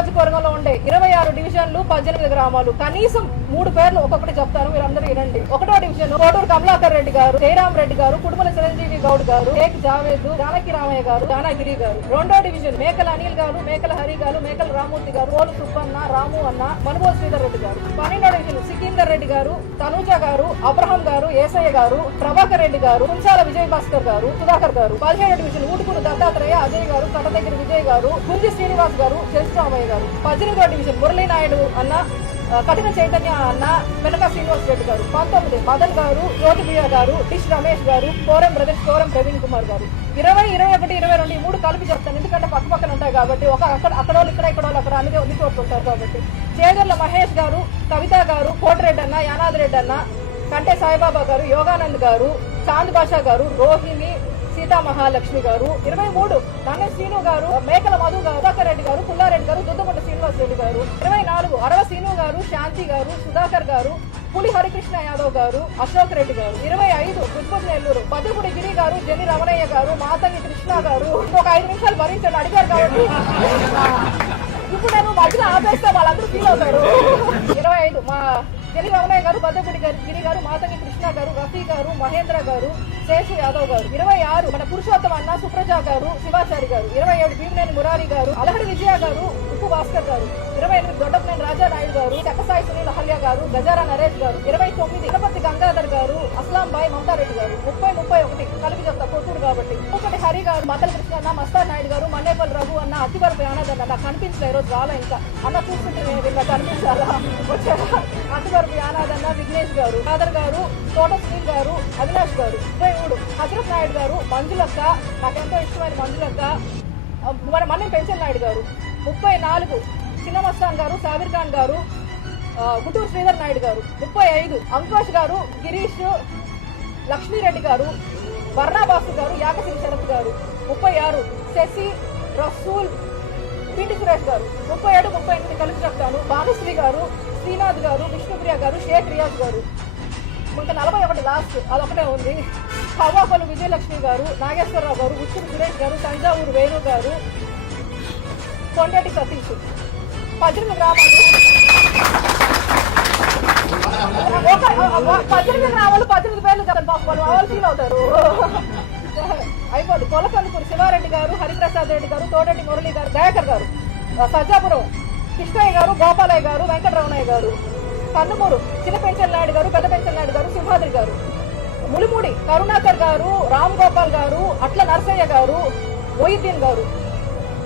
నియోజకవర్గంలో ఉండే 26 డివిజన్లు 18 గ్రామాలు. కనీసం 3 పేర్లు ఒక్కొక్కటి చెప్తాను, మీరందరూ వినండి. 1వ డివిజన్ కోటూరు కమలాకర్ రెడ్డి గారు, జయరాం రెడ్డి గారు, కుడుమల చిరంజీవి గౌడ్ గారు, షేక్ జావేద్, జానకి రామయ్య గారు, జానగిరి గారు. 2వ డివిజన్ మేకల అనిల్ గారు, మేకల హరి గారు, మేకల రామూర్తి గారు, పోలు సుబ్బన్న, రాము అన్న, మనుగోలు శ్రీధర్ రెడ్డి గారు. 12వ డివిజన్ సికిందర్ రెడ్డి గారు, తనూజ గారు, అబ్రహం గారు, ఏసయ్య గారు, ప్రభాకర్ రెడ్డి గారు, కుంచాల విజయ్ భాస్కర్ గారు, సుధాకర్ గారు. 17వ డివిజన్ ఊటుకూరు దత్తాత్రేయ, అజయ్ గారు, కటదగిరి విజయ్ గారు, గుంజి శ్రీనివాస్ గారు, చెంచురామయ్య గారు. 18వ డివిజన్ మురళీ నాయుడు అన్న, కఠిన చైతన్య అన్న, వెనక శ్రీనివాస్ రెడ్డి గారు. 19 మదన్ గారు, జ్యోతిప్రియ గారు, డిష్ రమేష్ గారు, కోరం బ్రదర్స్, కోరం ప్రవీణ్ కుమార్ గారు. 20, 21, 22 ఈ 3 కలిపి చెప్తాను, ఎందుకంటే పక్క పక్కన ఉంటాయి కాబట్టి. అక్కడ వాళ్ళు ఇక్కడ వాళ్ళు అక్కడ అన్ని చోట్ల ఉంటారు కాబట్టి. చేగర్ల మహేష్ గారు, కవిత గారు, కోటిరెడ్డి అన్న, యానాద్ రెడ్డి అన్న, కంటే సాయిబాబా గారు, యోగానంద్ గారు, చాంద్ బాషా గారు, రోహిణి, సీతా మహాలక్ష్మి గారు. 23 ధన్య శ్రీను గారు, మేకల మధు గారు, సుధాకర్ రెడ్డి గారు, పుల్లారెడ్డి గారు, దుద్దగుంట శ్రీనివాస్ రెడ్డి గారు. 24 అరవ శ్రీను గారు, శాంతి గారు, సుధాకర్ గారు, పులి హరికృష్ణ యాదవ్ గారు, అశోక్ రెడ్డి గారు. 25 తిరుపతి నెల్లూరు, పదుపుడి గిరి గారు, జని రమణయ్య గారు, మాతంగి కృష్ణ గారు. ఇంకొక 5 నిమిషాలు భరించండి, అడిగారు కాబట్టి. ఇప్పుడు నేను మధ్యలో ఆపేస్తే వాళ్ళందరూ ఫీల్ అవుతారు. 25 మా జని రమణయ్య గారు, బద్దపుడి గిరి గారు, మాతంగి కృష్ణ గారు, రఫీ గారు, మహేంద్ర గారు, శేషు యాదవ్ గారు. 26 మన పురుషోత్తమ అన్న, సుప్రజ గారు, శివాచారి గారు. 27 భీమనేని మురారి గారు, అలహడి విజయ గారు, ఉప్పు భాస్కర్ గారు. 28 దొడ్డపనేని రాజా నాయుడు గారు, చక్కసాయి సునీల్ హల్య గారు, గజారా నరేష్ గారు. 29 తిరుపతి గంగాధర్ గారు, అస్లాం బాయ్ మమతారెడ్డి గారు. 30, 31 కలిపి చెప్తా కొత్తూరు కాబట్టి. 31 హరి గారు, మతల కృష్ణ అన్న, మస్తాన్ నాయుడు గారు, మన్నేపల్లి రఘు అన్న, అతివరపు యానాద్ అన్న. నాకు కనిపించలే ఈరోజు రాలా, ఇంకా అన్న చూస్తుంటే నేను ఇలా కనిపించాలా వచ్చారా. అతివరపు యానాద్ అన్న, విఘ్నేష్ గారు, ఖాదర్ గారు, తోట సునీల్ గారు, అవినాష్ గారు. 23 హజరత్ నాయుడు గారు, మంజులక్క, నాకెంతో ఇష్టమైన మంజులక్క, మన మన్నం పెంచల్ నాయుడు గారు. 34 చిన్నమస్తాన్ గారు, సాబిర్ ఖాన్ గారు, గుంటూరు శ్రీధర్ నాయుడు గారు. 35 అంకుష్ గారు, గిరీష్, లక్ష్మీరెడ్డి గారు, వర్ణాబాసు గారు, యాకసిరి శరత్ గారు. 36 శశి, రసూల్, పిండి సురేష్ గారు. 37, 38 కలిపి చెప్తాను. భానుశ్రీ గారు, శ్రీనాథ్ గారు, విష్ణుప్రియ గారు, షేక్ రియాజ్ గారు. ఇంకా 41 లాస్ట్, అదొకటే ఉంది. హవ్వాపల్లి విజయలక్ష్మి గారు, నాగేశ్వరరావు గారు, ఉత్తూరు సురేష్ గారు, తంజావూరు వేణు గారు, కొండటి సతీష్. 18 గ్రామాలు, 18 గ్రామాలు, 18 పేర్లు కదా పాప వాళ్ళు ఫీల్ అవుతారు. అయిపోదు. కొలకందుకూరు శివారెడ్డి గారు, హరిప్రసాద్ రెడ్డి గారు, తోడటి మురళి గారు, దయాకర్ గారు. సజ్జాపురం కృష్ణయ్య గారు, గోపాలయ్య గారు, వెంకటరమణయ్య గారు. కన్నుమూరు చిన్న పెంచల్ నాయుడు గారు, పెద్ద పెంచల్ నాయుడు గారు, సింహాద్రి గారు. ములిమూడి కరుణాకర్ గారు, రామ్ గోపాల్ గారు, అట్ల నరసయ్య గారు, మొయిద్దీన్ గారు.